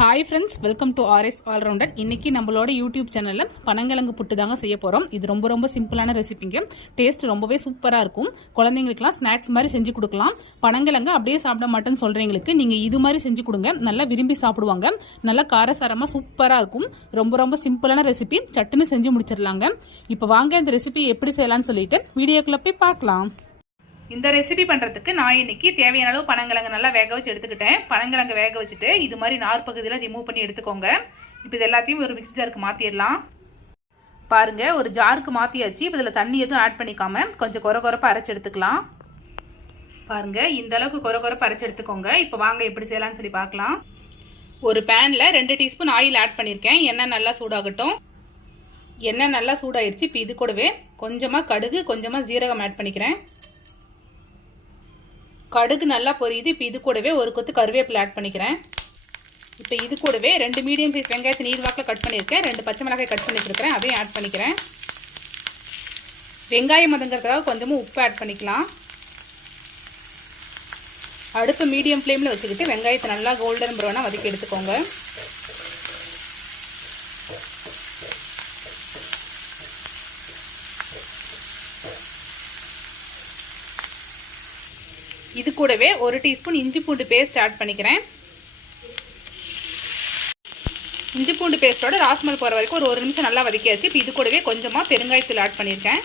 Hi friends, welcome to RS allrounder. இன்னைக்கு நம்மளோட YouTube சேனலில் பனங்கிழங்கு புட்டு தாங்க செய்ய போகிறோம். இது ரொம்ப சிம்பிளான ரெசிபிங்க. டேஸ்ட் ரொம்பவே சூப்பராக இருக்கும். குழந்தைங்களுக்குலாம் ஸ்நாக்ஸ் மாதிரி செஞ்சு கொடுக்கலாம். பனங்கிழங்கு அப்படியே சாப்பிட மாட்டேன்னு சொல்கிறவங்களுக்கு நீங்கள் இது மாதிரி செஞ்சு கொடுங்க. நல்லா விரும்பி சாப்பிடுவாங்க. நல்லா காரசாரமாக சூப்பராக இருக்கும். ரொம்ப சிம்பிளான ரெசிபி. சட்டுன்னு செஞ்சு முடிச்சிடலாங்க. இப்போ வாங்க இந்த ரெசிபி எப்படி செய்யலாம்னு சொல்லிட்டு வீடியோக்குள்ள போய் பார்க்கலாம். இந்த ரெசிபி பண்ணுறதுக்கு நான் இன்னைக்கு தேவையான அளவு பனங்கிழங்கு நல்லா வேக வச்சு எடுத்துக்கிட்டேன். பனங்கிழங்கு வேக வச்சுட்டு இது மாதிரி நார் பகுதியில் ரிமூவ் பண்ணி எடுத்துக்கோங்க. இப்போ இது எல்லாத்தையும் ஒரு மிக்ஸி ஜாருக்கு மாற்றிடலாம். பாருங்க, ஒரு ஜாருக்கு மாற்றியாச்சு. இப்போ இதில் தண்ணி எதுவும் ஆட் பண்ணிக்காம கொஞ்சம் கொரகொரப்பாக அரைச்சி எடுத்துக்கலாம். பாருங்க, இந்த அளவுக்கு கொரகொரப்பாக அரைச்சி எடுத்துக்கோங்க. இப்போ வாங்க எப்படி செய்யலாம்னு சொல்லி பார்க்கலாம். ஒரு பேனில் 2 டீஸ்பூன் ஆயில் ஆட் பண்ணியிருக்கேன். எண்ணெய் நல்லா சூடாகட்டும். எண்ணெய் நல்லா சூடாயிடுச்சு. இப்போ இது கூடவே கொஞ்சமாக கடுகு, கொஞ்சமாக ஜீரகம் ஆட் பண்ணிக்கிறேன். கடுகு நல்லா பொரியுது. இப்போ இது கூடவே ஒரு கொத்து கருவேப்பிலை ஆட் பண்ணிக்கிறேன். இப்போ இது கூடவே 2 மீடியம் சைஸ் வெங்காயத்தை நீர்வாக்கில் கட் பண்ணியிருக்கேன். 2 பச்சை மிளகாய் கட் பண்ணி வச்சுருக்கிறேன், அதையும் ஆட் பண்ணிக்கிறேன். வெங்காயம் மதங்கிறதுக்காக கொஞ்சமாக உப்பு ஆட் பண்ணிக்கலாம். அடுப்பு மீடியம் ஃப்ளேமில் வச்சுக்கிட்டு வெங்காயத்தை நல்லா கோல்டன் ப்ரௌனாக வதக்கி எடுத்துக்கோங்க. இது கூடவே 1 டீஸ்பூன் இஞ்சி பூண்டு பேஸ்ட் ஆட் பண்ணிக்கிறேன். இஞ்சி பூண்டு பேஸ்ட்டோட ராஸ்மல் போகிற வரைக்கும் ஒரு 1 நிமிஷம் நல்லா வதக்கியாச்சு. இப்போ இது கூடவே கொஞ்சமாக பெருங்காயத்தூள் ஆட் பண்ணியிருக்கேன்.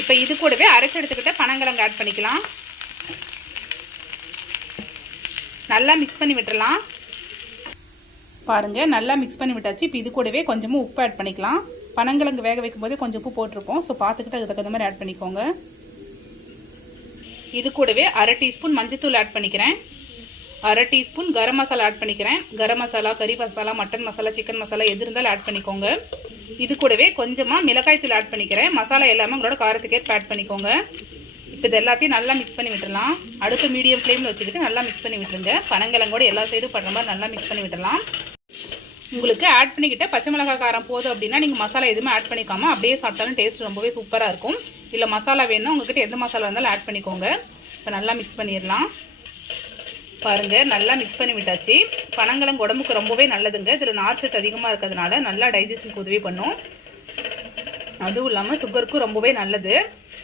இப்போ இது கூடவே அரைச்சி எடுத்துக்கிட்ட பனங்கிழங்கு ஆட் பண்ணிக்கலாம். நல்லா மிக்ஸ் பண்ணி விட்டுறலாம். பாருங்கள், நல்லா மிக்ஸ் பண்ணி விட்டாச்சு. இப்போ இது கூடவே கொஞ்சமாக உப்பு ஆட் பண்ணிக்கலாம். பனங்கிழங்கு வேக வைக்கும் போதே கொஞ்சம் உப்பு போட்டிருப்போம். ஸோ பார்த்துக்கிட்டு அதுக்கு தகுந்த மாதிரி ஆட் பண்ணிக்கோங்க. இது கூடவே 1/2 டீஸ்பூன் மஞ்சத்தூள் ஆட் பண்ணிக்கிறேன். 1/2 டீஸ்பூன் கரம் மசாலா ஆட் பண்ணிக்கிறேன். கரம் மசாலா, கறி மசாலா, மட்டன் மசாலா, சிக்கன் மசாலா எது இருந்தாலும் ஆட் பண்ணிக்கோங்க. இது கூடவே கொஞ்சமாக மிளகாய் தூள் ஆட் பண்ணிக்கிறேன். மசாலா எல்லாமே உங்களோட காரத்துக்கேற்ப ஆட் பண்ணிக்கோங்க. இப்போ இது எல்லாத்தையும் நல்லா மிக்ஸ் பண்ணி விட்டுடலாம். அடுப்பு மீடியம் ஃப்ளேமில் வச்சுக்கிட்டு நல்லா மிக்ஸ் பண்ணி விட்டுருங்க. பனங்கிழங்கோட எல்லா சைடும் பண்ணுற மாதிரி நல்லா மிக்ஸ் பண்ணி விட்டுடலாம். உங்களுக்கு ஆட் பண்ணிக்கிட்ட பச்சை மிளகாய் காரம் போதும் அப்படின்னா நீங்கள் மசாலா எதுவுமே ஆட் பண்ணிக்காம அப்படியே சாப்பிட்டாலும் டேஸ்ட் ரொம்பவே சூப்பராக இருக்கும். இல்லை மசாலா வேணும்னா உங்ககிட்ட எந்த மசாலா இருந்தாலும் ஆட் பண்ணிக்கோங்க. இப்போ நல்லா மிக்ஸ் பண்ணிடலாம். பாருங்கள், நல்லா மிக்ஸ் பண்ணி விட்டாச்சு. பனங்கிழங்கு உடம்புக்கு ரொம்பவே நல்லதுங்க. இதில் நார் சத்து அதிகமாக இருக்கிறதுனால நல்லா டைஜஷனுக்கு உதவி பண்ணும். அதுவும் இல்லாமல் சுகருக்கும் ரொம்பவே நல்லது.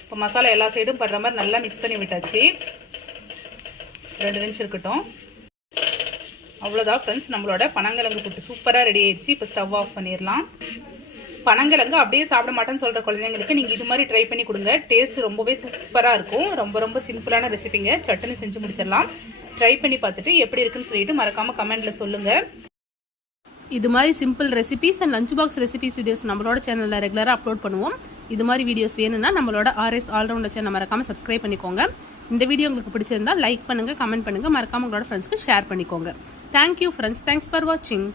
இப்போ மசாலா எல்லா சைடும் படுற மாதிரி நல்லா மிக்ஸ் பண்ணி விட்டாச்சு. 2 நிமிஷம் இருக்கட்டும். அவ்வளோதான் ஃப்ரெண்ட்ஸ், நம்மளோட பனங்கிழங்கு புட்டு சூப்பராக ரெடி ஆயிடுச்சு. இப்போ ஸ்டவ் ஆஃப் பண்ணிடலாம். பனங்கிழங்கு அப்படியே சாப்பிட மாட்டேன்னு சொல்கிற குழந்தைங்களுக்கு நீங்கள் இது மாதிரி ட்ரை பண்ணி கொடுங்க. டேஸ்ட் ரொம்பவே சூப்பராக இருக்கும். ரொம்ப சிம்பிளான ரெசிபிங்க. சட்டுன்னு செஞ்சு முடிச்சிடலாம். ட்ரை பண்ணி பார்த்துட்டு எப்படி இருக்குன்னு சொல்லிட்டு மறக்காமல் கமெண்ட்டில் சொல்லுங்கள். இது மாதிரி simple recipes and lunch box recipes videos நம்மளோட சேனலில் ரெகுலராக அப்லோட் பண்ணுவோம். இது மாதிரி வீடியோஸ் வேணும்னா நம்மளோட ஆர்எஸ் ஆல்ரவுண்டர் சேனல் மறக்காமல் சப்ஸ்கிரைப் பண்ணிக்கோங்க. இந்த வீடியோ உங்களுக்கு பிடிச்சிருந்தா லைக் பண்ணுங்கள், கமெண்ட் பண்ணுங்கள், மறக்காமல் உங்களோட ஃப்ரெண்ட்ஸ்க்கு ஷேர் பண்ணிக்கோங்க. Thank you friends. தேங்க்ஸ் ஃபார் வாட்சிங்.